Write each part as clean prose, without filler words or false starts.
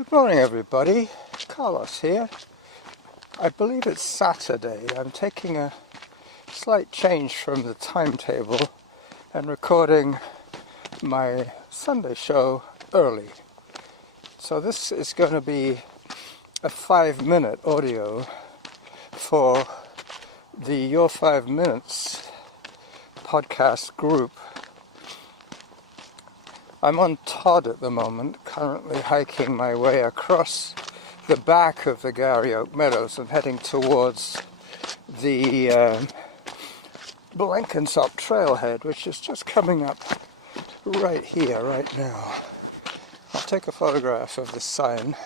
Good morning, everybody. Carlos here. I believe it's Saturday. I'm taking a slight change from the timetable and recording my Sunday show early. So this is going to be a 5-minute audio for the Your 5 Minutes podcast group. I'm on Todd at the moment, currently hiking my way across the back of the Gary Oak Meadows and heading towards the Blenkinsop trailhead, which is just coming up right here, right now. I'll take a photograph of the sign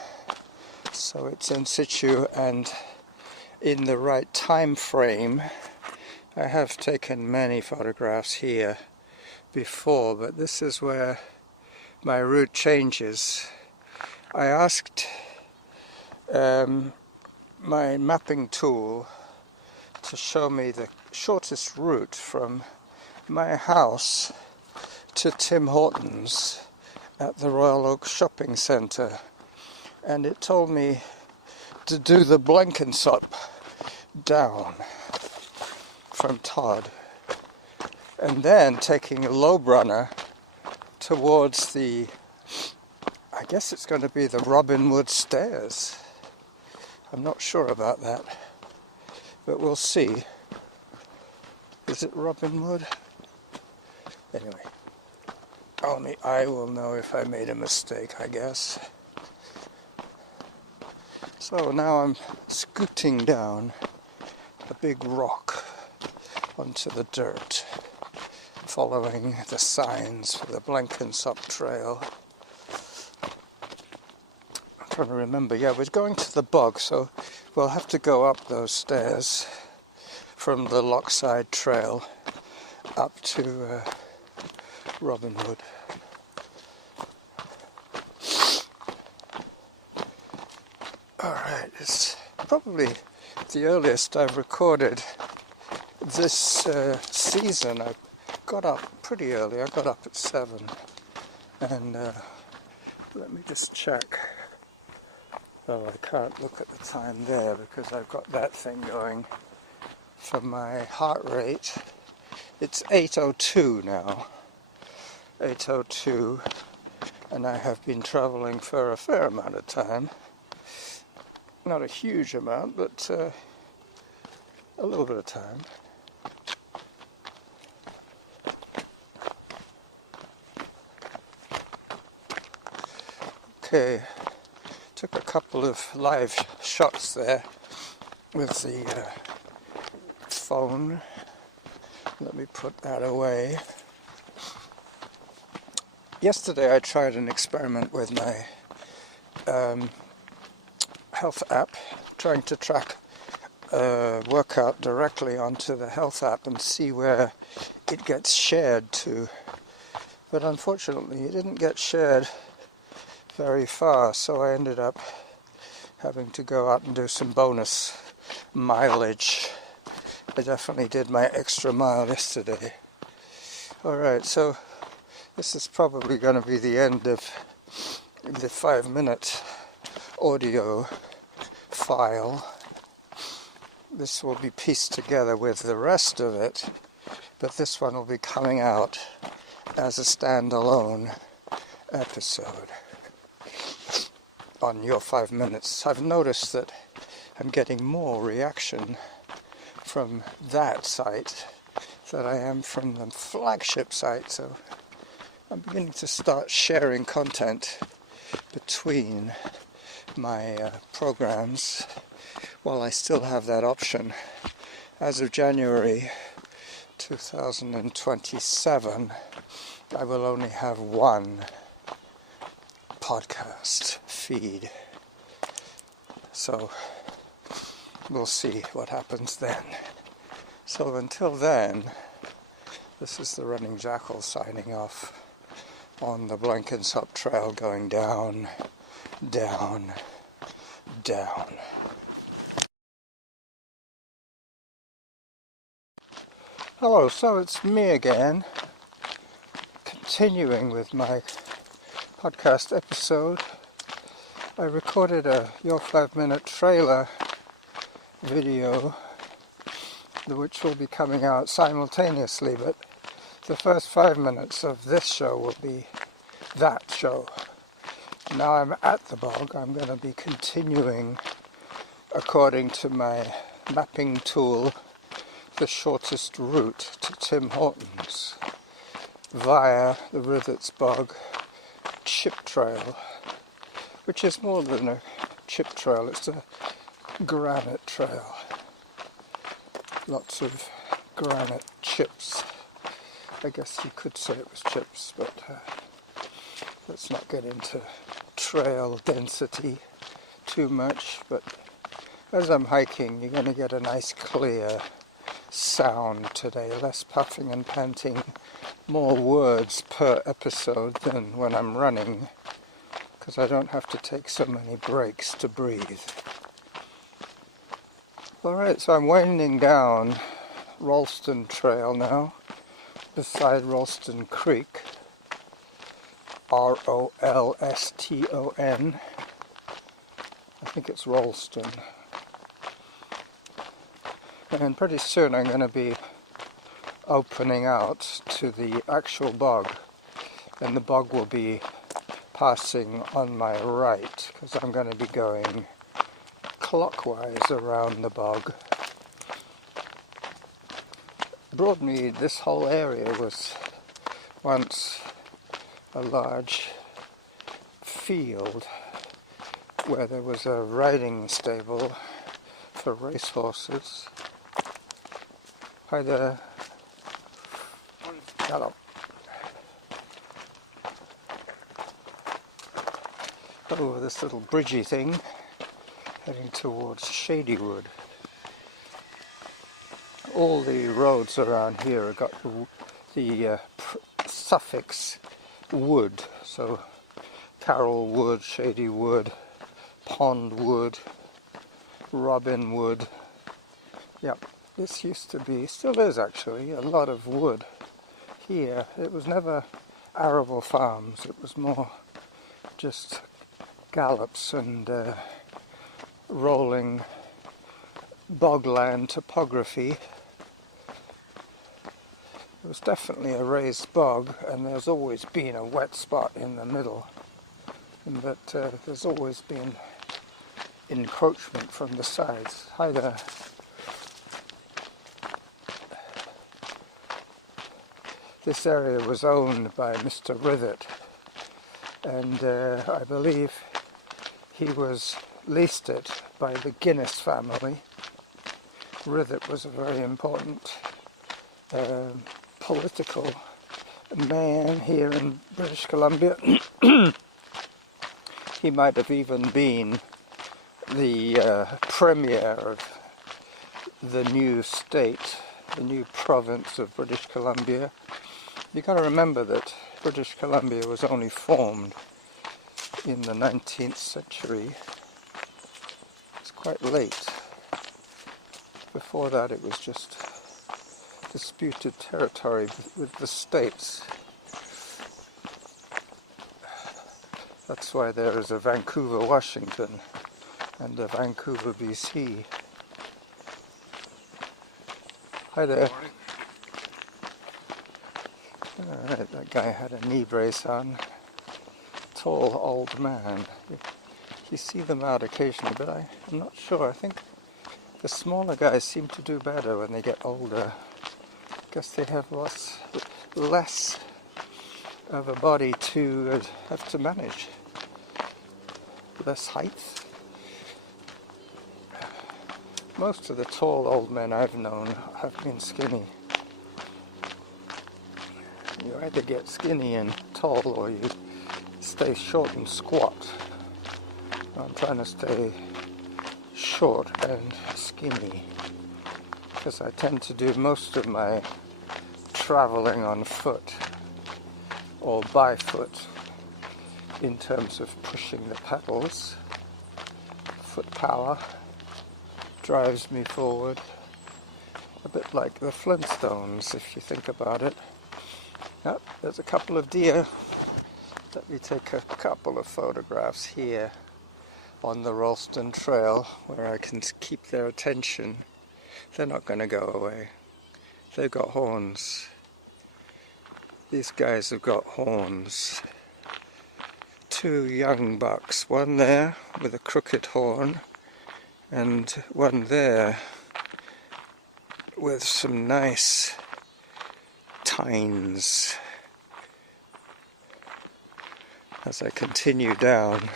so it's in situ and in the right time frame. I have taken many photographs here before, but this is where my route changes. I asked my mapping tool to show me the shortest route from my house to Tim Hortons at the Royal Oak Shopping Centre, and it told me to do the Blenkinsop down from Todd and then taking a low runner towards the, I guess it's going to be the Robin Wood Stairs. I'm not sure about that, but we'll see. Is it Robin Wood? Anyway, only I will know if I made a mistake, I guess. So now I'm scooting down a big rock onto the dirt, following the signs for the Blenkinsop Trail. I'm trying to remember, we're going to the bog, so we'll have to go up those stairs from the Lockside Trail up to Robin Wood. Alright, it's probably the earliest I've recorded this season. I got up pretty early. I got up at 7, and let me just check. Oh, I can't look at the time there because I've got that thing going for my heart rate. It's 8:02 now. 8:02, and I have been traveling for a fair amount of time. Not a huge amount, but a little bit of time. Okay, took a couple of live shots there with the phone. Let me put that away. Yesterday I tried an experiment with my health app, trying to track a workout directly onto the health app and see where it gets shared to. But unfortunately it didn't get shared very far, so I ended up having to go out and do some bonus mileage. I definitely did my extra mile yesterday. Alright, so this is probably going to be the end of the 5-minute audio file. This will be pieced together with the rest of it, but this one will be coming out as a standalone episode on Your 5 Minutes. I've noticed that I'm getting more reaction from that site than I am from the flagship site, so I'm beginning to start sharing content between my programs while I still have that option. As of January 2027, I will only have one podcast feed, so we'll see what happens then. So until then, this is the Running Jackal signing off on the Blenkinsop Trail, going down, down, down. Hello, so it's me again, continuing with my podcast episode. I recorded a Your 5-Minute trailer video which will be coming out simultaneously, but the first 5 minutes of this show will be that show. Now I'm at the bog, I'm going to be continuing according to my mapping tool the shortest route to Tim Hortons via the Rivets Bog chip trail, which is more than a chip trail, it's a granite trail. Lots of granite chips. I guess you could say it was chips, but let's not get into trail density too much. But as I'm hiking, you're going to get a nice clear sound today, less puffing and panting, more words per episode than when I'm running, because I don't have to take so many breaks to breathe. Alright, so I'm winding down Ralston Trail now, beside Ralston Creek, R-O-L-S-T-O-N, I think it's Ralston. And pretty soon I'm going to be opening out to the actual bog, and the bog will be passing on my right, because I'm going to be going clockwise around the bog. Broadmead, this whole area was once a large field where there was a riding stable for racehorses. Hi there. Hello. Over this little bridgey thing, heading towards Shadywood. All the roads around here have got the suffix wood, so Carroll Wood, Shady Wood, Pond Wood, Robin Wood. Yep, this used to be, still is actually, a lot of wood here. It was never arable farms, it was more just gallops and rolling bogland topography. It was definitely a raised bog, and there's always been a wet spot in the middle, but there's always been encroachment from the sides. Hi there. This area was owned by Mr. Rivet, and I believe he leased it by the Guinness family. Rivet was a very important political man here in British Columbia. He might have even been the premier of the new state, the new province of British Columbia. You've got to remember that British Columbia was only formed in the 19th century. It's quite late. Before that it was just disputed territory with the states. That's why there is a Vancouver, Washington and a Vancouver, BC. Hi there. Alright, that guy had a knee brace on. Tall old man. You see them out occasionally, but I'm not sure. I think the smaller guys seem to do better when they get older. I guess they have less of a body to have to manage. Less height. Most of the tall old men I've known have been skinny. You either get skinny and tall, or you stay short and squat. I'm trying to stay short and skinny, because I tend to do most of my traveling on foot or by foot in terms of pushing the pedals. Foot power drives me forward, a bit like the Flintstones if you think about it. Yep, there's a couple of deer. Let me take a couple of photographs here. on the Ralston Trail where I can keep their attention. They're not going to go away. They've got horns. These guys have got horns. Two young bucks, one there with a crooked horn and one there with some nice tines. As I continue down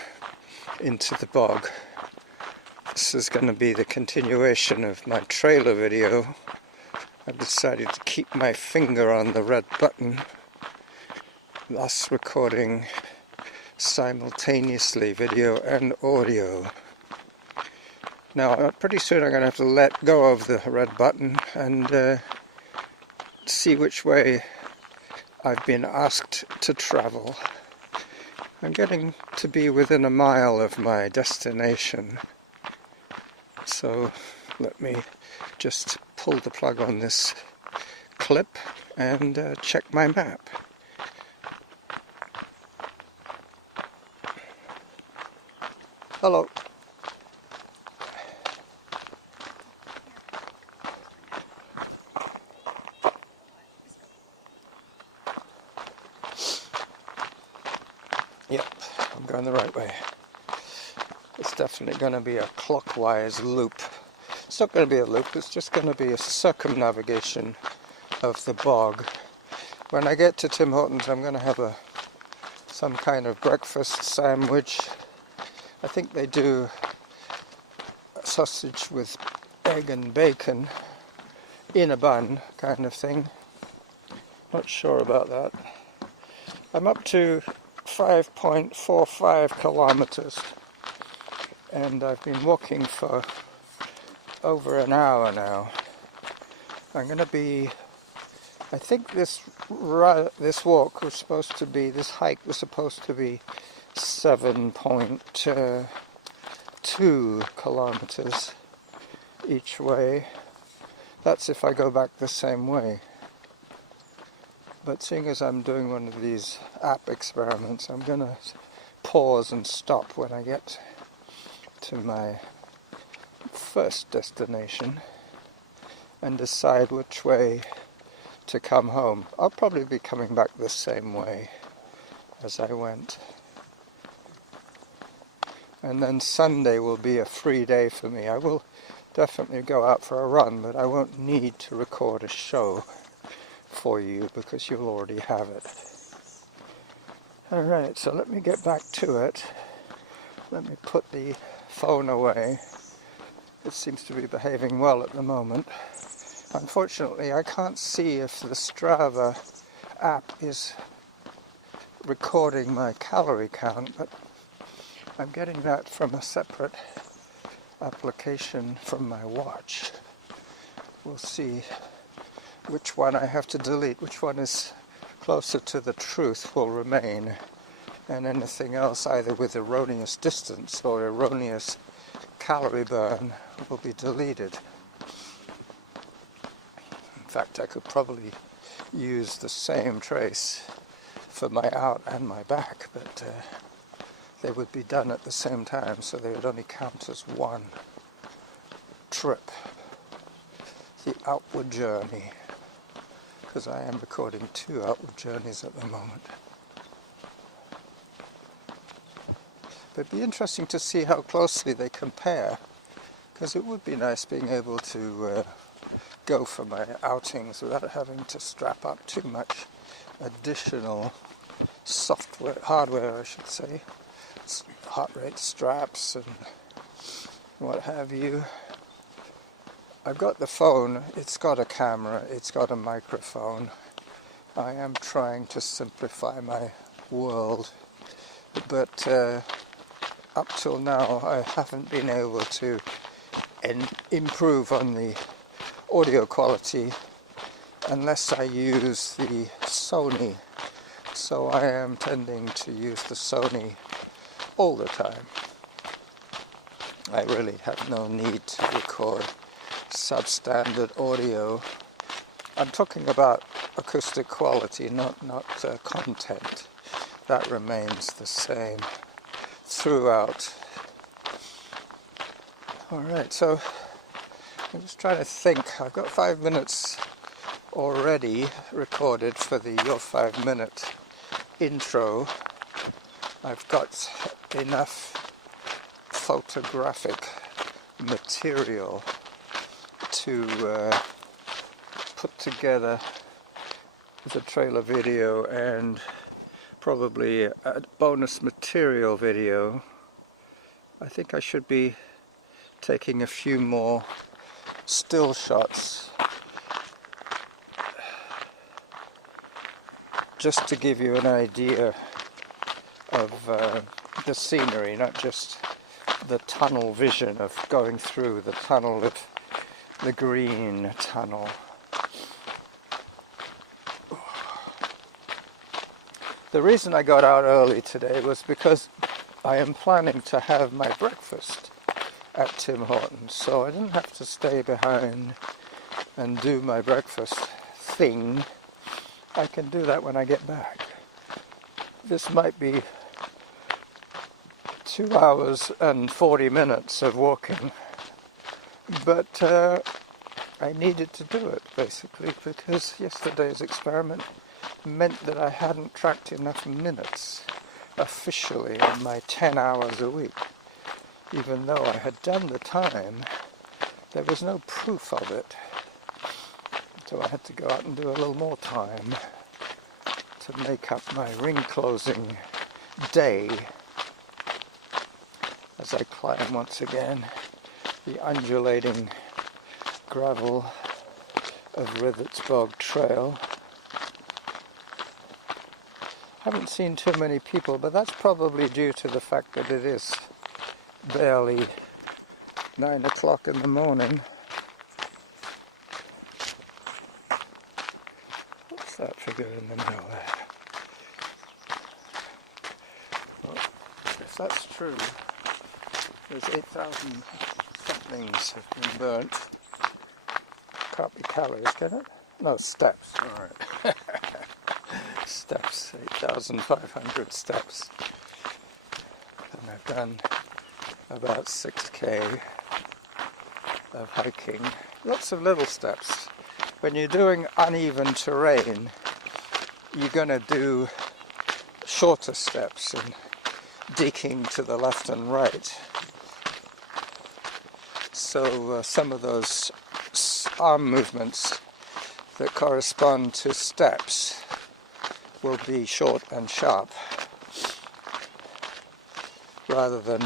into the bog, this is going to be the continuation of my trailer video. I've decided to keep my finger on the red button, thus recording simultaneously video and audio. Now pretty soon I'm going to have to let go of the red button and see which way I've been asked to travel. I'm getting to be within a mile of my destination, so let me just pull the plug on this clip and check my map. Hello. Yep, I'm going the right way. It's definitely going to be a clockwise loop. It's not going to be a loop, it's just going to be a circumnavigation of the bog. When I get to Tim Hortons, I'm going to have some kind of breakfast sandwich. I think they do sausage with egg and bacon in a bun kind of thing. Not sure about that. I'm up to 5.45 kilometers and I've been walking for over an hour now. I'm going to be, I think this walk was supposed to be, this hike was supposed to be 7.2 kilometers each way. That's if I go back the same way. But seeing as I'm doing one of these app experiments, I'm going to pause and stop when I get to my first destination and decide which way to come home. I'll probably be coming back the same way as I went. And then Sunday will be a free day for me. I will definitely go out for a run, but I won't need to record a show for you because you'll already have it. Alright, so let me get back to it. Let me put the phone away. It seems to be behaving well at the moment. Unfortunately, I can't see if the Strava app is recording my calorie count, but I'm getting that from a separate application from my watch. We'll see which one I have to delete, which one is closer to the truth will remain, and anything else either with erroneous distance or erroneous calorie burn will be deleted. In fact, I could probably use the same trace for my out and my back, but they would be done at the same time, so they would only count as one trip, the outward journey, because I am recording 2 outward journeys at the moment. But it'd be interesting to see how closely they compare, because it would be nice being able to go for my outings without having to strap up too much additional hardware, I should say, heart rate straps and what have you. I've got the phone, it's got a camera, it's got a microphone. I am trying to simplify my world, but up till now I haven't been able to improve on the audio quality unless I use the Sony. So I am tending to use the Sony all the time. I really have no need to record substandard audio. I'm talking about acoustic quality, not content. That remains the same throughout Alright, so I'm just trying to think. I've got 5 minutes already recorded for the Your 5 Minute intro. I've got enough photographic material to put together the trailer video and probably a bonus material video. I think I should be taking a few more still shots just to give you an idea of the scenery, not just the tunnel vision of going through the tunnel of the green tunnel. The reason I got out early today was because I am planning to have my breakfast at Tim Hortons, so I didn't have to stay behind and do my breakfast thing. I can do that when I get back. This might be 2 hours and 40 minutes of walking, but I needed to do it basically because yesterday's experiment meant that I hadn't tracked enough minutes officially in my 10 hours a week. Even though I had done the time, there was no proof of it. So I had to go out and do a little more time to make up my ring closing day as I climb once again the undulating gravel of Rivets Bog Trail. Haven't seen too many people, but that's probably due to the fact that it is barely 9 o'clock in the morning. What's that figure in the middle there? Well, if that's true, there's 8,000 somethings have been burnt. Can't be calories, can it? No, steps, alright. Steps, 8,500 steps. And I've done about 6k of hiking. Lots of little steps. When you're doing uneven terrain, you're going to do shorter steps and digging to the left and right. So some of those arm movements that correspond to steps will be short and sharp, rather than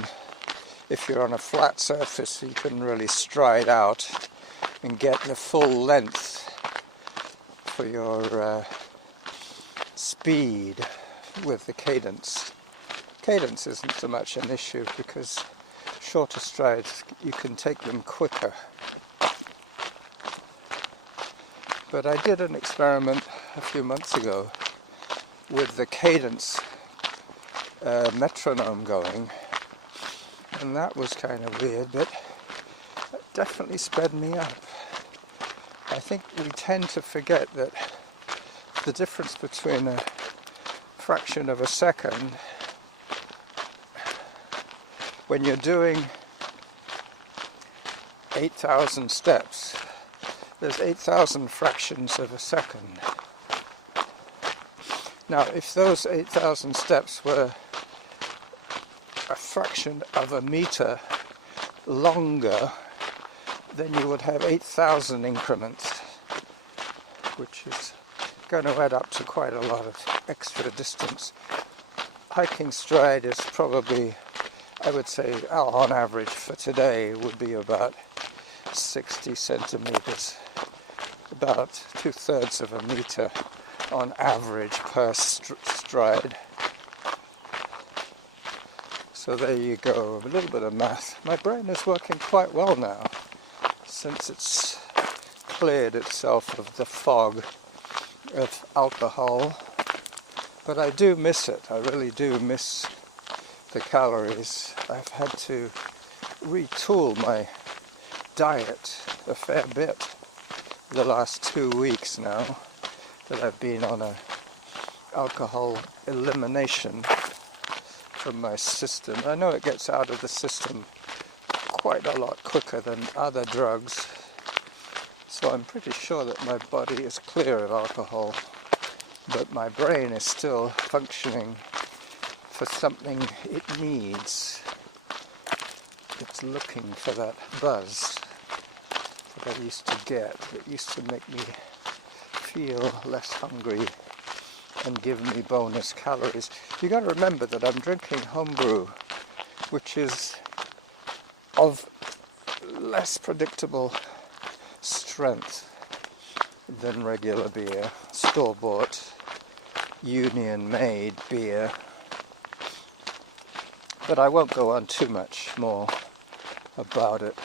if you're on a flat surface you can really stride out and get the full length for your speed with the cadence. Cadence isn't so much an issue because shorter strides you can take them quicker. But I did an experiment a few months ago with the cadence metronome going, and that was kind of weird, but it definitely sped me up. I think we tend to forget that the difference between a fraction of a second when you're doing 8,000 steps, there's 8,000 fractions of a second. Now, if those 8,000 steps were a fraction of a meter longer, then you would have 8,000 increments, which is going to add up to quite a lot of extra distance. Hiking stride is probably, I would say, on average for today, would be about 60 centimeters, about 2/3 of a meter on average per stride. So there you go, a little bit of math. My brain is working quite well now since it's cleared itself of the fog of alcohol. But I do miss it, I really do miss the calories. I've had to retool my diet a fair bit the last 2 weeks now that I've been on a alcohol elimination from my system. I know it gets out of the system quite a lot quicker than other drugs, so I'm pretty sure that my body is clear of alcohol, but my brain is still functioning for something it needs. It's looking for that buzz that I used to get, that used to make me feel less hungry and give me bonus calories. You got to remember that I'm drinking homebrew, which is of less predictable strength than regular beer, store-bought, union-made beer. But I won't go on too much more about it.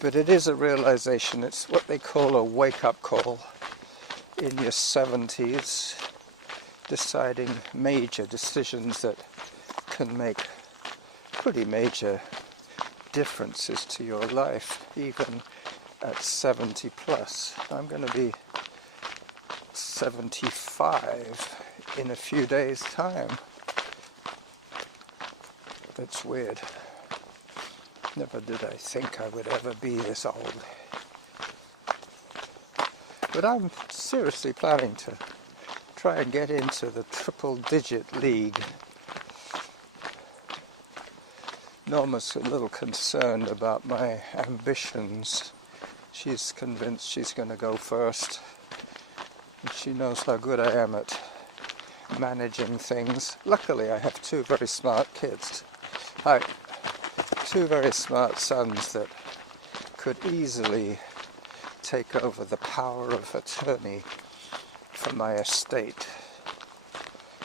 But it is a realization. It's what they call a wake-up call in your 70s, deciding major decisions that can make pretty major differences to your life, even at 70 plus. I'm going to be 75 in a few days' time. That's weird. Never did I think I would ever be this old. But I'm seriously planning to try and get into the triple-digit league. Norma's a little concerned about my ambitions. She's convinced she's going to go first. And she knows how good I am at managing things. Luckily, I have two very smart kids. Two very smart sons that could easily take over the power of attorney for my estate.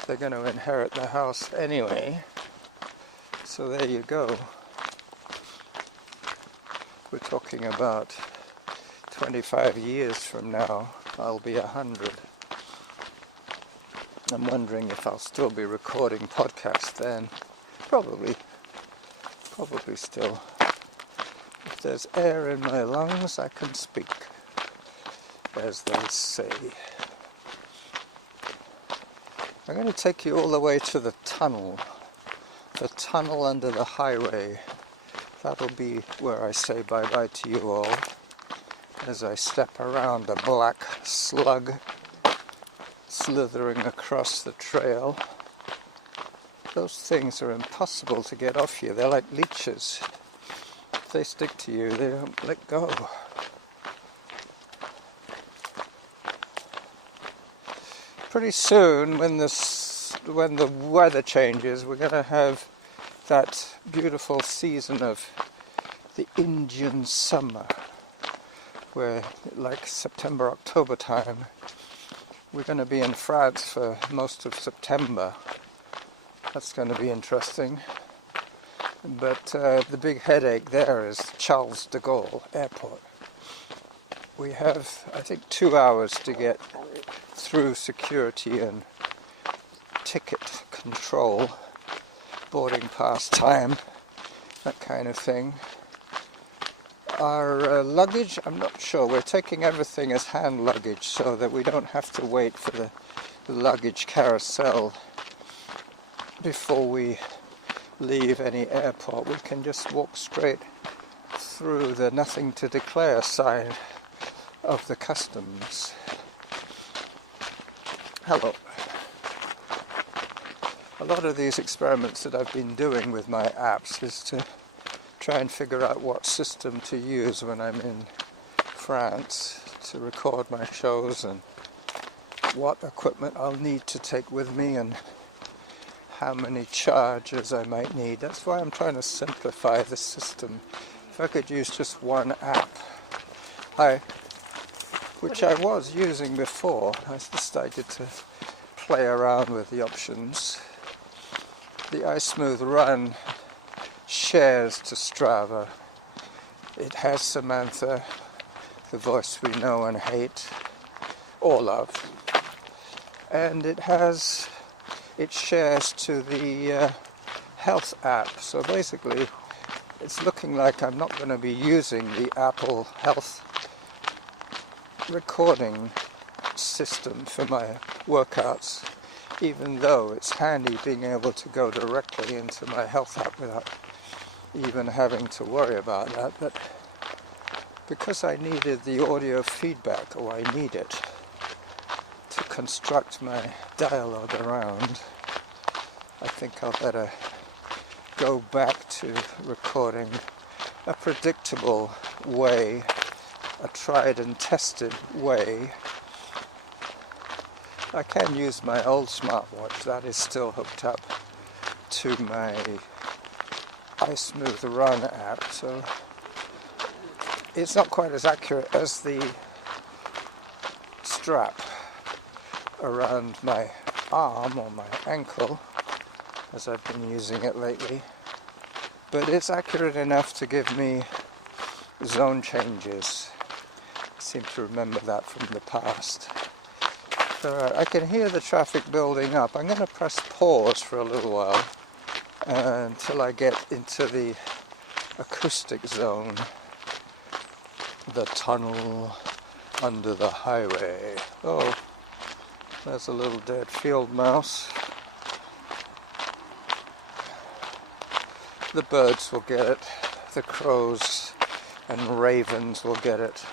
They're going to inherit the house anyway, so there you go. We're talking about 25 years from now, I'll be 100. I'm wondering if I'll still be recording podcasts then. Probably still. If there's air in my lungs, I can speak, as they say. I'm going to take you all the way to the tunnel under the highway. That'll be where I say bye-bye to you all, as I step around a black slug slithering across the trail. Those things are impossible to get off you. They're like leeches. If they stick to you, they don't let go. Pretty soon, when the weather changes, we're going to have that beautiful season of the Indian summer, where, like September, October time, we're going to be in France for most of September. That's going to be interesting. But the big headache there is Charles de Gaulle Airport. We have, I think, 2 hours to get through security and ticket control, boarding pass time, that kind of thing. Our luggage, I'm not sure. We're taking everything as hand luggage so that we don't have to wait for the luggage carousel before we leave any airport. We can just walk straight through the nothing to declare side of the customs. Hello. A lot of these experiments that I've been doing with my apps is to try and figure out what system to use when I'm in France to record my shows, and what equipment I'll need to take with me, and how many chargers I might need. That's why I'm trying to simplify the system. If I could use just one app, which I was using before, I decided to play around with the options. The iSmooth Run shares to Strava. It has Samantha, the voice we know and hate, or love. And it shares to the health app. So basically, it's looking like I'm not going to be using the Apple Health recording system for my workouts, even though it's handy being able to go directly into my health app without even having to worry about that, but because I needed the audio feedback, or I need it, to construct my dialogue around, I think I'll better go back to recording a predictable way, a tried and tested way. I can use my old smartwatch, that is still hooked up to my iSmooth Run app, so it's not quite as accurate as the strap around my arm or my ankle as I've been using it lately, but it's accurate enough to give me zone changes. I seem to remember that from the past. Alright, I can hear the traffic building up. I'm going to press pause for a little while until I get into the acoustic zone. The tunnel under the highway. Oh, there's a little dead field mouse. The birds will get it. The crows and ravens will get it.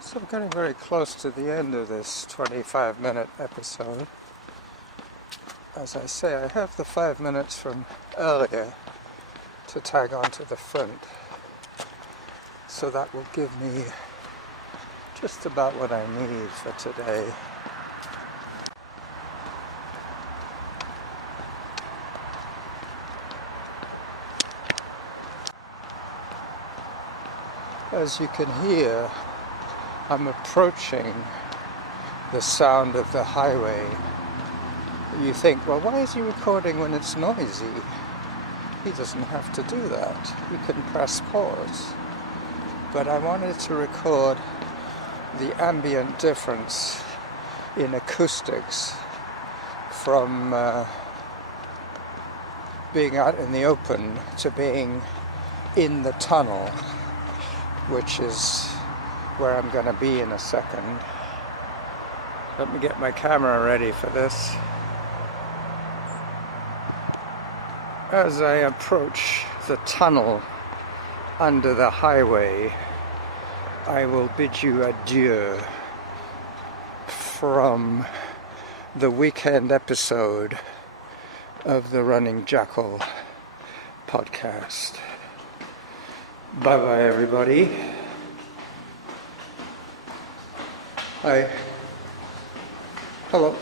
So I'm getting very close to the end of this 25-minute episode. As I say, I have the 5 minutes from earlier to tag onto the front. So that will give me just about what I need for today. As you can hear, I'm approaching the sound of the highway. You think, well, why is he recording when it's noisy? He doesn't have to do that. He can press pause. But I wanted to record the ambient difference in acoustics from being out in the open to being in the tunnel, which is where I'm going to be in a second. Let me get my camera ready for this. As I approach the tunnel under the highway, I will bid you adieu from the weekend episode of the Running Jackal podcast. Bye bye, everybody. Hi. Hello.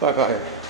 Bye bye.